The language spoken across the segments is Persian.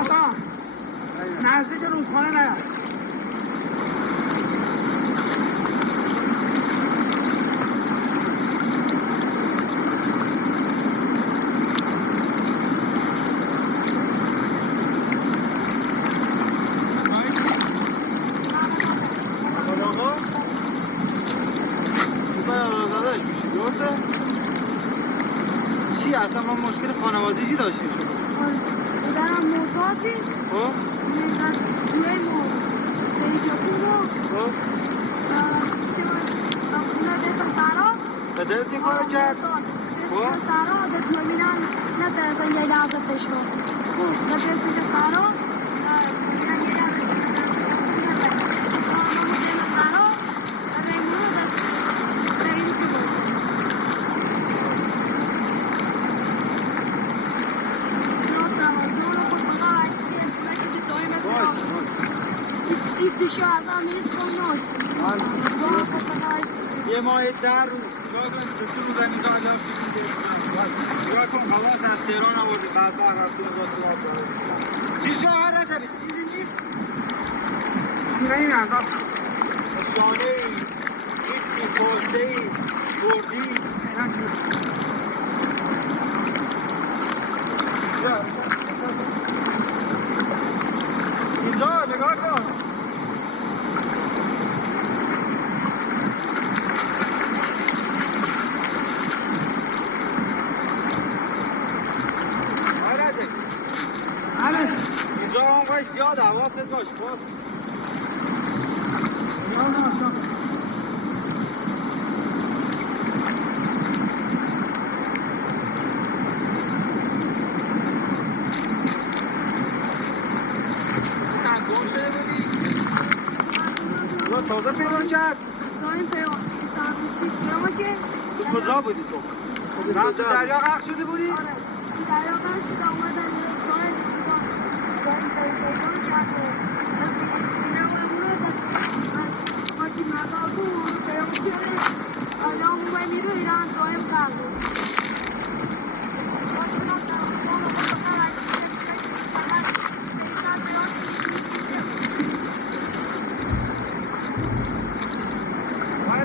حسن نزدیک رودخانه نیاد. اصلا ما مشکل خانوادگی داشتیم شما. پدرم معتادی. خب؟ توی خب؟ خونه دستم سارا. پدرت این کارو کرد؟ دستم سارا دست نمیدن نه تازه یه لحظه پیش راست. نه دستش سارا. دیشب هم نیست کنم. یه ماه در روز دسته روز اینجا علاف شدید. یا کن حواس از تهران آوردی قلبه رفتیم با تو آب دارد. چی شاهره تبید؟ چیزی نیست؟ نه این از دست شانه ای، هیچی، پاسه ای، بردی. اینجا نگاه کن. اینجا آنقای زیاد حواست باش خود گم شده بودی؟ تازه پیمان کرد؟ داریم پیمان کجا بودی تو؟ من تو دریا غرق شده بودی؟ آره دریا غرق شده اومدن ساحل داریم پیمان کرد و سینما وقتی مزار بود پیمان کرد الان اومه میرو ایران داریم غرق بود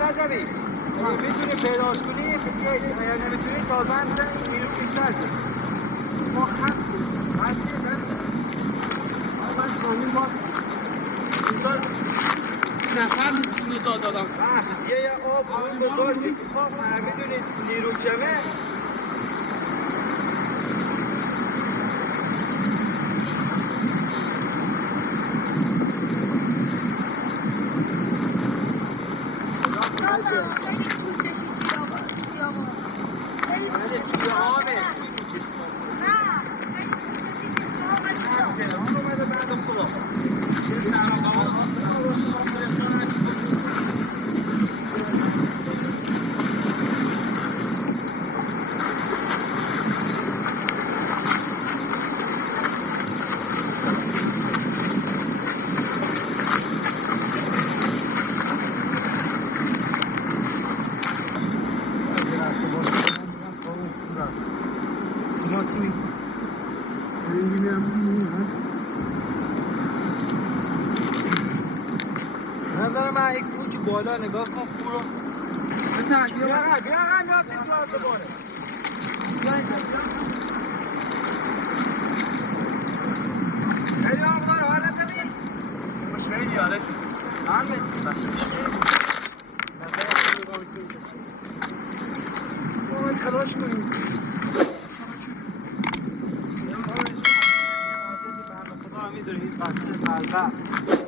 رجبی میتونی پیداش کنی که بیایید اگر نمیتونی تازه هم بزنی میرو بیشتر کنی ما هستیم من چندین بار اینجا نفر نزا دادم یه آب اون بزرگی میدونید نیرو کمه نظر من یک کوچ بالا نگاه کن خورو بیا هم یاد نگاه باره خیلی آقا رو حالت بین خوش خیلی حالت همه بخش بشه نظر خیلی باید کنی کسی بسید باید تلاش کنیم میدونید بچه قلبه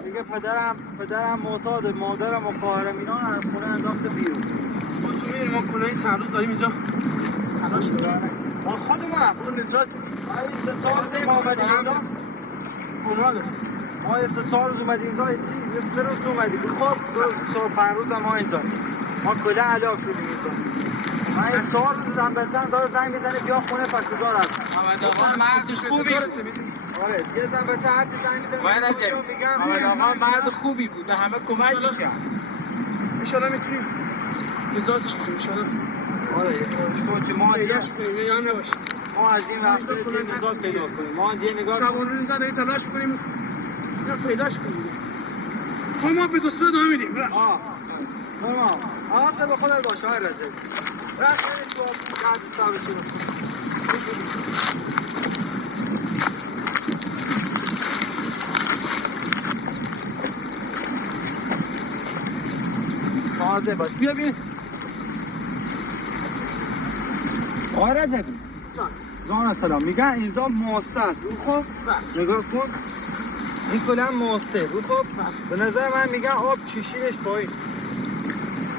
دیگه پدرم معتاد مادرم و خواهرمینان از خونه انداخته بیرون ما تو میدونی ما کنه این چند روز داریم اینجا تلاش داریم ما خودمونم برو نجات این 3 روز ما اومدیم اینجا اومده ما 3 روز اومدیم اینجا یه 3 روز اومدیم خب 4-5 روز ما اینجا ما کلا علاف شدیم اینجا من 4 روز هم بچه‌م داره زنگ میزنه بیا خونه پس کجا هست محمد آقا مرد خوبی آره یه زن بچه هرچی زنگ میزنه محمد آقا مرد خوبی بود همه کمک میکرد انشالله میتونیم نجاتش کنیم انشالله آره یه خودش ما پیداش کنیم یا نباشه. ما از این وقت یه نگاه پیدا کنیم. ما یه نگاه شبانون زده تلاش کنیم یا پیداش کنیم. خب ما به دوستو ادامه میدیم. تمام. حواست به خودت باشه های رجب. رفت تو بعد حسابش رو. تازه باش. بیا بیا. آقای رجبی. جان سلام. میگن اینجا موسه است. خب نگاه کن. این کلا موسه. خب به نظر من میگن آب چشیدش پایین.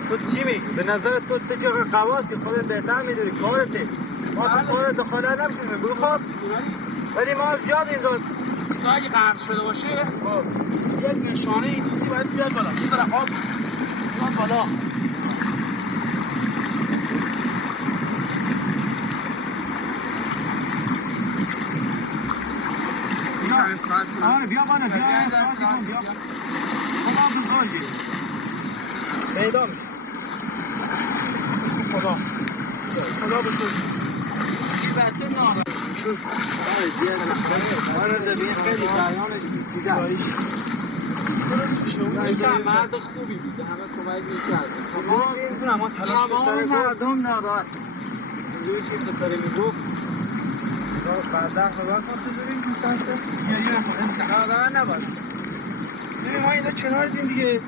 تو چی میگی؟ به نظر تو جا قواسی خودت بهتر میدونی کارته. ما تو کار دخالت نمیکنیم. برو خواست. ولی ما زیاد اینجا تو اگه غرق شده باشه یک نشانه این چیزی باید بیاد بالا. این طرف آب بیاد بالا. آره بیا بالا بیا استراحت کن بیا. خدا بزرگی. پیدا میشه. خدا بزرگ. بچه نارا شد. آره بیا خیلی جریانش پیچیده است. ایشان مرد خوبی بود همه کمک میکرد ما تلاش تمام مردم ناراحت. اینجوری چی پسره میگفت بعدا خدا کن چجوری میشنسه گریه نکن نارا نباید ببین ما اینجا کنار دیم دیگه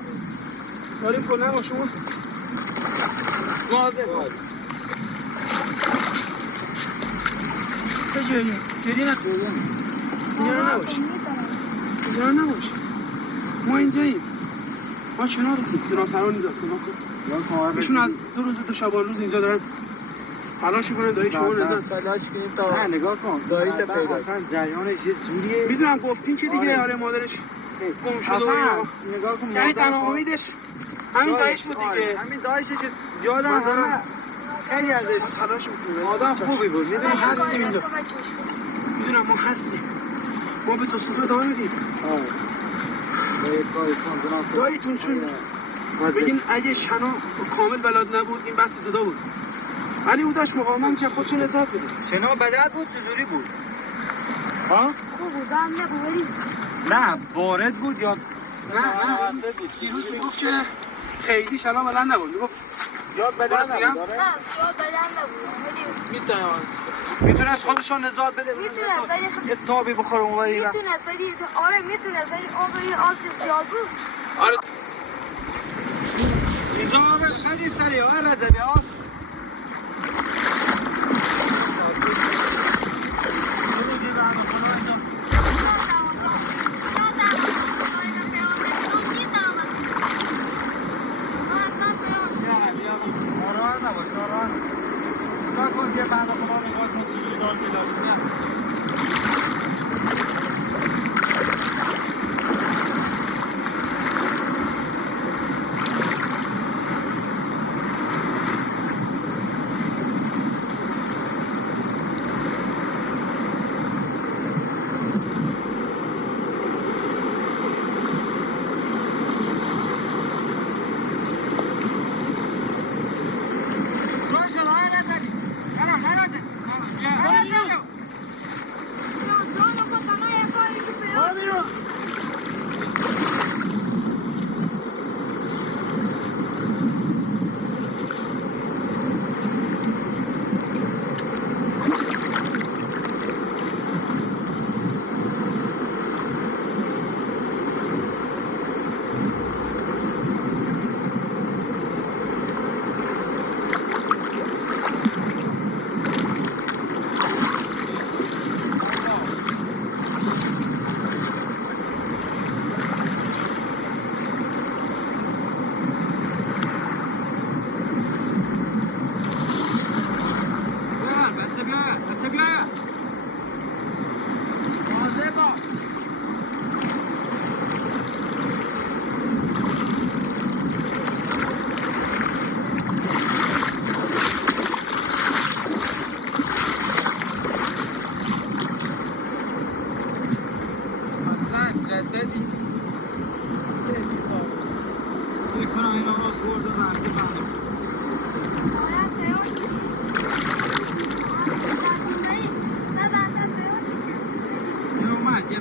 داریم کلا با شما واضح باید چه گریه نکن گریه نباش گریه نباش ما اینجاییم ما کنارتیم جناب سران اینجاست ایشون از 2 روز 2 شبان روز اینجا دارن تلاش میکنن دایی شما نزد تلاش کنید تا نگاه کن دایی تا پیدا اصلا جریانش یه جوریه میدونم گفتین که دیگه آره مادرش گم شده و نگاه کن یعنی تنها امیدش همین دایش بود دیگه همین دایشه که زیادم همه خیلی ازش تلاش میکنیم آدم خوبی بود میدونم هستیم اینجا میدونم ما هستیم ما به تصویر ادامه میدیم داییتون چون بگین اگه شنا کامل بلد نبود این بحث زدا بود ولی او داشت مقاومت که خودشون لذت بده شنا بلد بود چجوری بود؟ ها؟ خوب بود هم نبود ولی نه وارد بود یا نه دیروز میگفت که خیلی شنا بلد نبود میگفت زیاد بلد نبود نه زیاد بدن نبود ولی میتونست خودشون نجات بده میتونست ولی خب یه تابی بخوره اونوری میتونست ولی آره میتونست ولی آب زیاد بود آره اینجا آبش خیلی سریع ها رده ها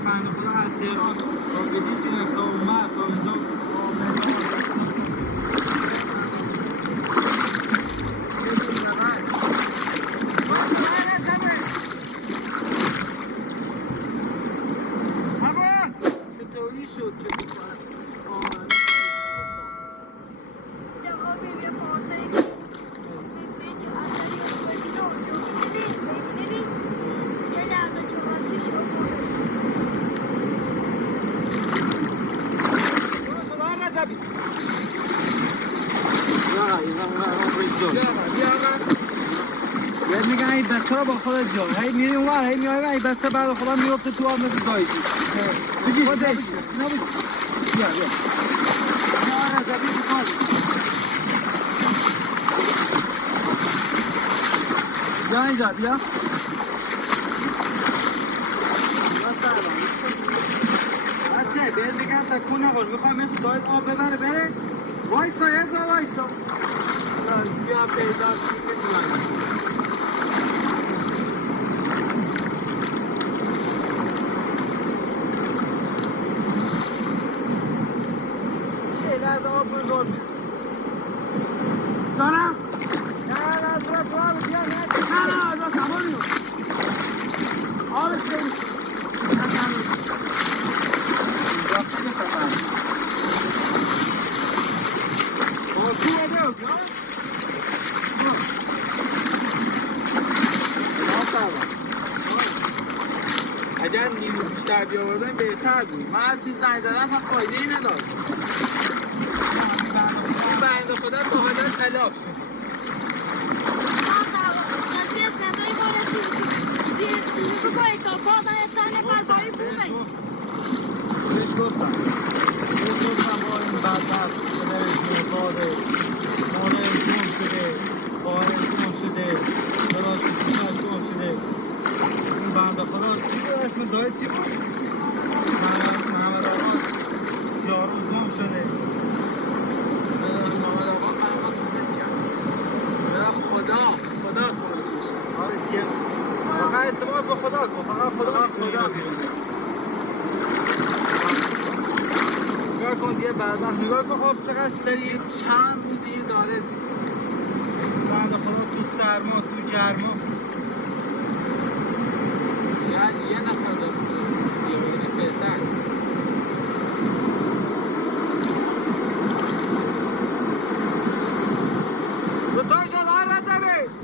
بنده خدا از تهران تا بدید گرفت تا اومد تا اینجا چطوری شد که یاد میگن این بچه رو با خودت جا هی میری اونور هی میای این بچه بعد خدا میفته تو آب مثل دایجی بگی خودش نبود بیا بیا نه رضبی بکن بیا اینجا بیا بچه بهت میگم تکون نخور میخوای مثل دایت آب ببره بره وایسا یه جا وایسا بیا پیدا از آب بزرگ جانم نه از راست آب بیا نه از راست هوا بیرون آب خیلی اگر نیرو بیشتر بیاوردن بهتر بود من هر چیز زنگ زدن اصلا فایده ای نداشت این بنده خدا تا حالا تلاف شد بهش گفتم با این بدبخت پدرش مرتاده مادرش گم شده خواهرش گم شده دراز کشیشش گم شده این بنده خدا چی بود اسم دایه چی بود؟ محمد آقا جاروز گم شده محمد آقا قرمات گم کرد خدا کنش آره چیه فقط اعتماد با خدا کن فقط خدا نگاه کن دیگه بعدا نگاه کن آب چقدر سریع چند روزی داره بنده خدا تو سرما تو گرما یعنی یه نفر داره بیاوری بهتر تو تا شد هر رتبه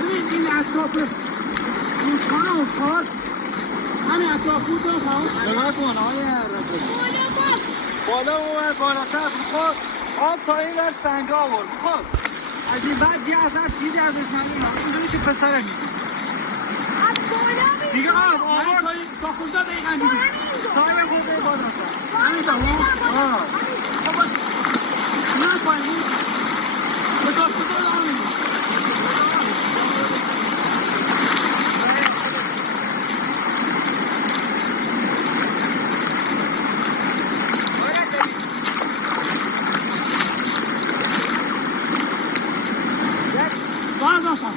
ببین این اطراف رودخانه افتاد همین اطراف بود بفهم نگاه کن آقای رجبی بالا اومد بالاتر بخواد آب تا این ور سنگا آورد بخواد از این بعد یه اصلا چیزی ازش ندارم اینجوری که پسره میگه دیگه آب آورد تا کجا دقیقا میدی تا این خورده بالاتر همین تا ها خب باش نه پایین به دست کجا دارم میدی داشتم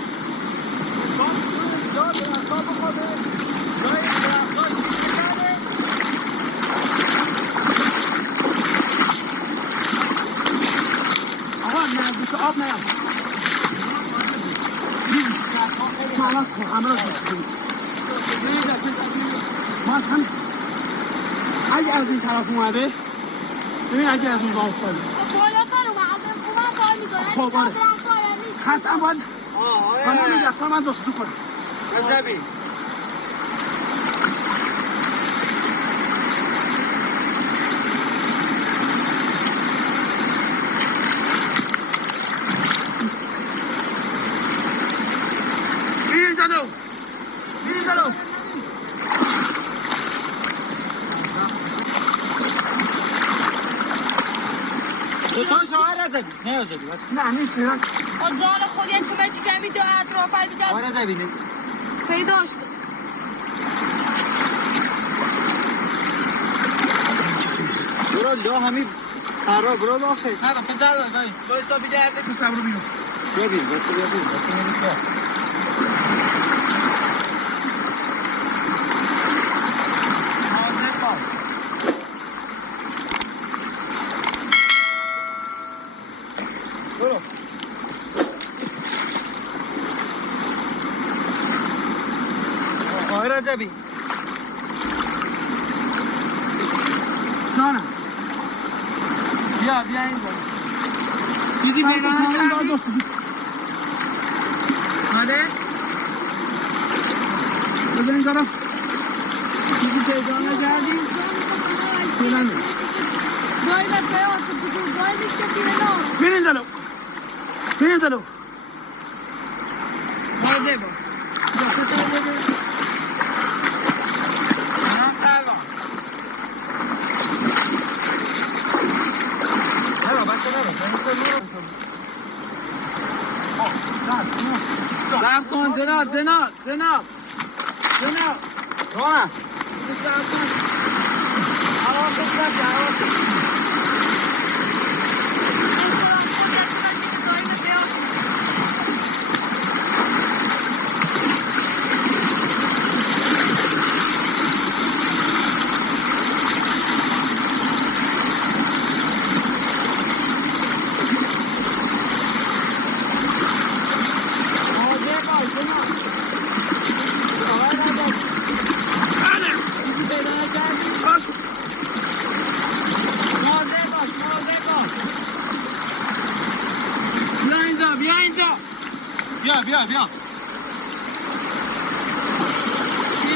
آقا نه دوست آب نه مالا کن همه رو بسید ما هم اگه از این طرف اومده ببین اگه از اون راه افتاده بالا پر اومد کار میکنه خب آره حتما باید من میگفتم من جستجو کنم رجبی بیرین جلو بیرین جلو دوتاش آقای رجبی نه رجبی نه نیست نه جان خود یک کمچی کمی دو اطراف آقای رجبی پیداش کسی نیست برو لا همین قرار برو لا خیلی نه پسر رو دایی برو تا بیگرده پسر رو بیرون ببین بچه ببین بچه ببین آقای رجبی جانم بیا این بالا چیزی پیدا نکردی؟ آره؟ بذارین دارم چیزی پیدا نکردی؟ فعلا نه جایی به پیاس بگو جایی میشه پیدا بیرین جلو بیرین جلو مازه با جاستا بده نه سروا هلا بچه صرف کن جناب جانم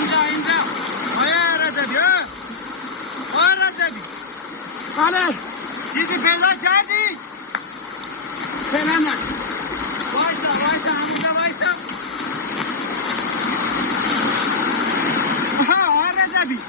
بیا اینجا آیا رجبی بله چیزی پیدا کردی؟ فعلا نه وایسا همونجا وایسا آها رجبی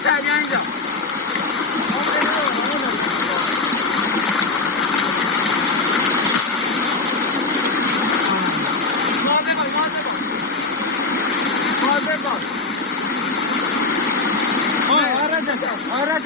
پسر بیا اینجا حاضر باش آره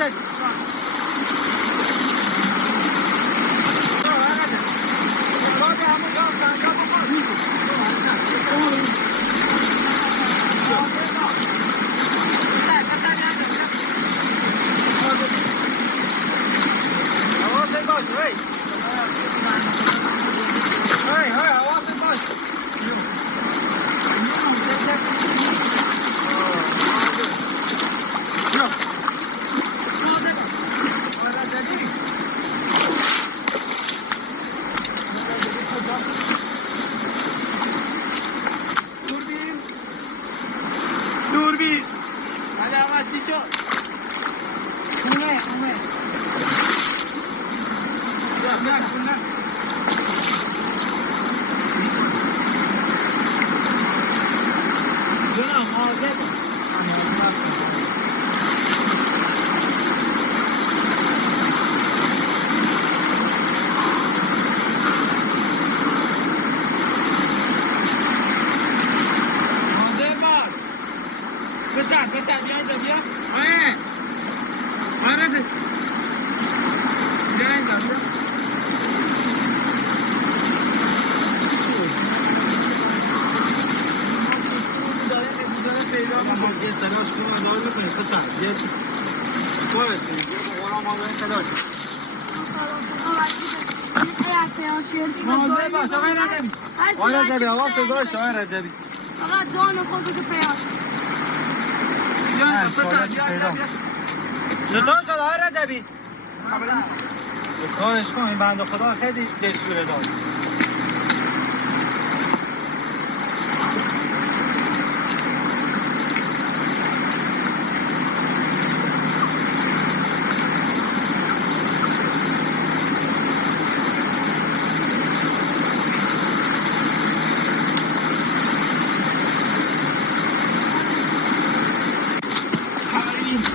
دوربین بله آقا چی شد؟ اومه جناب حاضر پسر بیا اینجا بیا آره ده بیا اینجا بیا ما یه تلاش کنم داره میکنیم پسر یه باید کنیم یه مقارم ها باید تلاش حاضر باش آقای رجبی آقای رجبی آقا صداش آقای رجبی فقط جان خودتو پیاش بیا اینجا پسر بیا اینجا بیا چطور شد آقای رجبی؟ کارش کن این بنده خدا خیلی دلشوره داد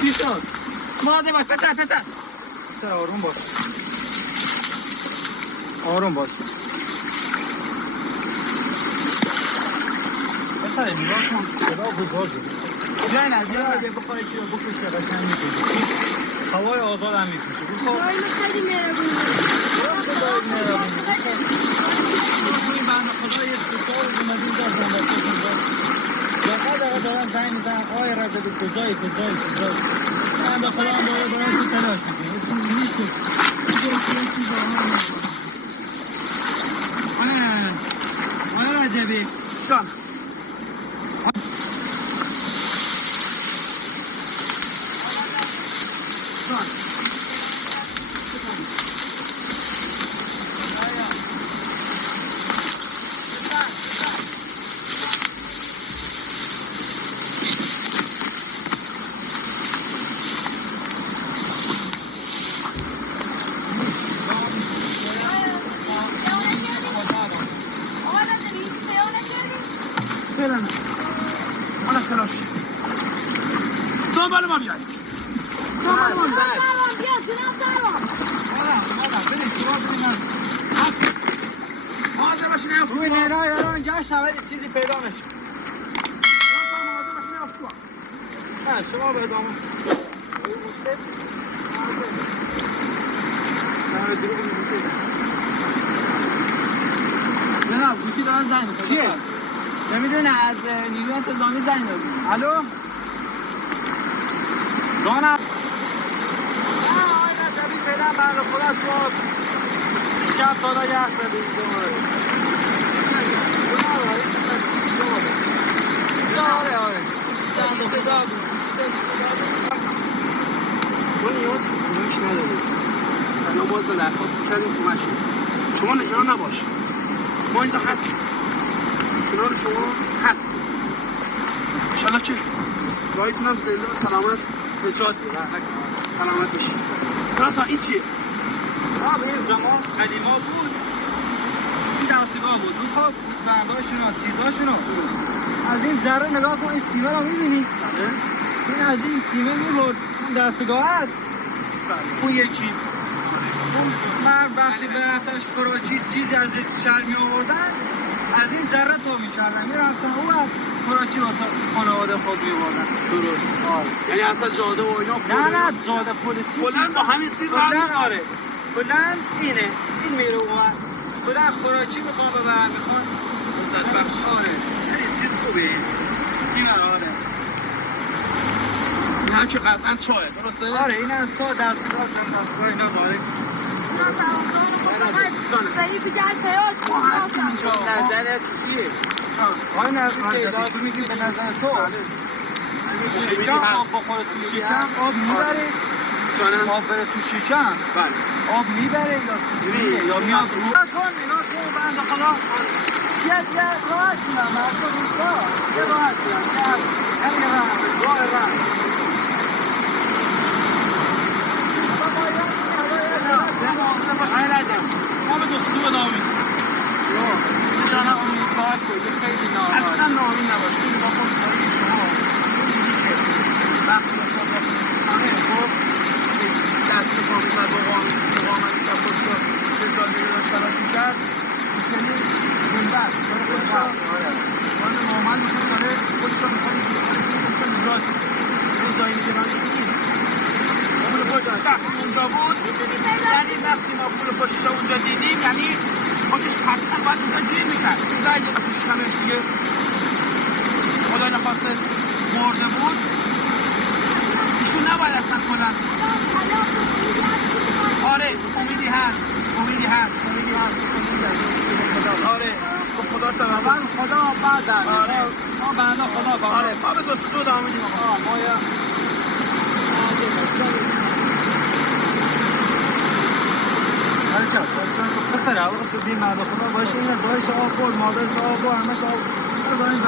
چی شد؟ مواظب باش پسر پسر آروم باش پسر نگاه کن صدا بزرگه جای نه بیا اگه بخوای چی رو بکشه قشنگ میکنی هوای آزاد هم میکشه دایما خیلی مهربونی این بنده خدا یه سکار اومدیم داشتن دقیقه دارن زنگ میزن آقای رجبی کجایی بنده خدا هم باید تو تلاش میکنه چیزی نیست آقای رجبی جان فعلا حالا تلاش دنبال ما بیاید دنبال ما بیاید حاضر باشی نیفت روی نیرای دارن گشت ولی چیزی پیدا نشد حاضر باشی نیفت نه شما به ادامه جناب گوشی دارن زنگ می‌زنن چیه؟ نمیدونه از نیروی انتظامی زنگ دادن الو جانم آقای رجبی فعلا بنده خدا شما شب تا را یخ زدید ما نیاز کمک نداریم الان باز درخواست کردیم کمک شد شما نگران نباش ما اینجا هستیم کنار شما هستیم انشالله که گاهیتون هم زنده و سلامت نجات سلامت بشید راسا این چیه؟ به این زمان قدیما بود این دستگاه بود اون خب زنداشون ها چیزاشون ها از این ذره نگاه کن این سیمه رو میبینی این از این سیمه میبرد اون دستگاه هست. اون یکی من وقتی برفتنش کراچی چیزی از شهر می آوردن از این ذره تا میکردن میرفتن اون کراچی واسه خانواده خود میبردن. درست. یعنی اصلا جاده و اینا نه جاده پلیسی بلند با همین سیر بلند آره بلند اینه این میره اون بلند کراچی میخوام ببرم میخوان لذت بخش. آره یعنی چیز خوبه این آره این هم که قطعا چاه درسته؟ آره این هم سا دستگاه اینا داره. صحیح بگرد تیاش نظرت چیه؟ آقای تعداد میگی به نظر تو شکم آب بخوره تو شکم آب میبره جانم آب بره تو شکم بله آب میبره یا چجوریه یا میاد رو کن اینا تو بنده خدا یه راحت کنم مردم روستا یه راحت کنم همین راه ما به دوست دو نامید جانا امیدوار کن یه خیلی ناراحت اصلا نامید نباش این با خود سایی شما وقتی خود همه خوب دست پا میزد با قامتی که خود شد به جاده رو اشتراک میکرد میشنی زنده است داره خودش رو باید معامل میکنه داره خودش رو میکنه خودش رو نجات یه جایی میگه من نیست پول پشتش وقتی اونجا بود یعنی وقتی ما پول پشتش اونجا دیدیم یعنی خودش قطعا باید اونجا گیر میکرد اونجا اگه کمش دیگه خدا نخواسته مرده بود ایشون نباید اصلا کلن آره امیدی هست آره خدا توقع خدا بعد آره ما بنده خدا آره ما به دوست خود آمدیم ما یا پسر اول تو بی مرد خدا باشه این باشه آب خورد مادرش آب خورد همش آب خورد این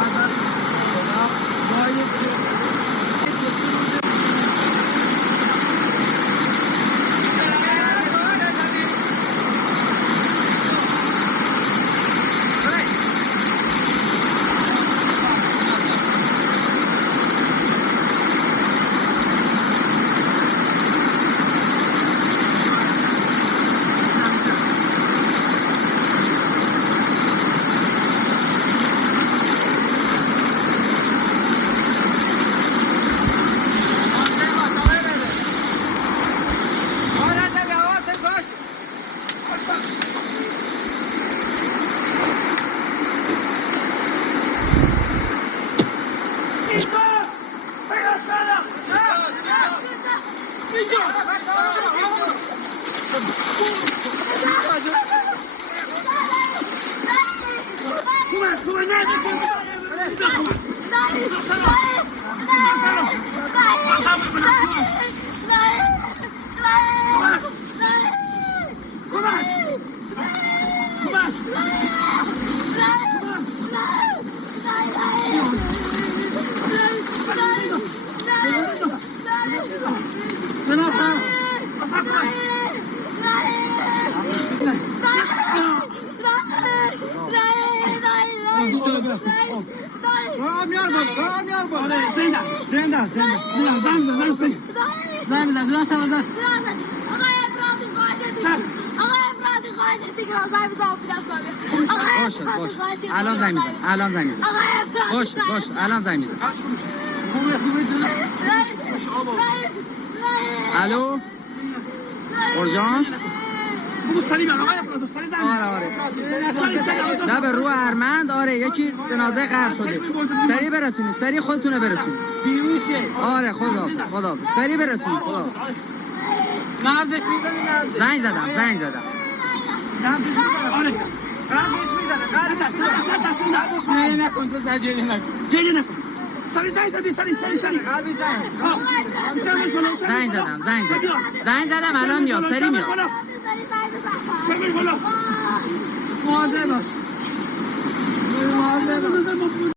بعد الان زنگ میزنم باش الان زنگ میزنم الو اورژانس بگو سری بیان آقای افراد سری زنگ آره سری نه به رو ارمند آره یکی جنازه غرق شده سری برسونید سری خودتونه برسونید بیهوشه آره خدا سری برسونید خدا نبضش میزنه زنگ زدم نبضش میزنه آره جلی نکن تو جلی نکن سری زنگ زدی سری قلبی زنگ زدم الان میاد سری میاد مادر باش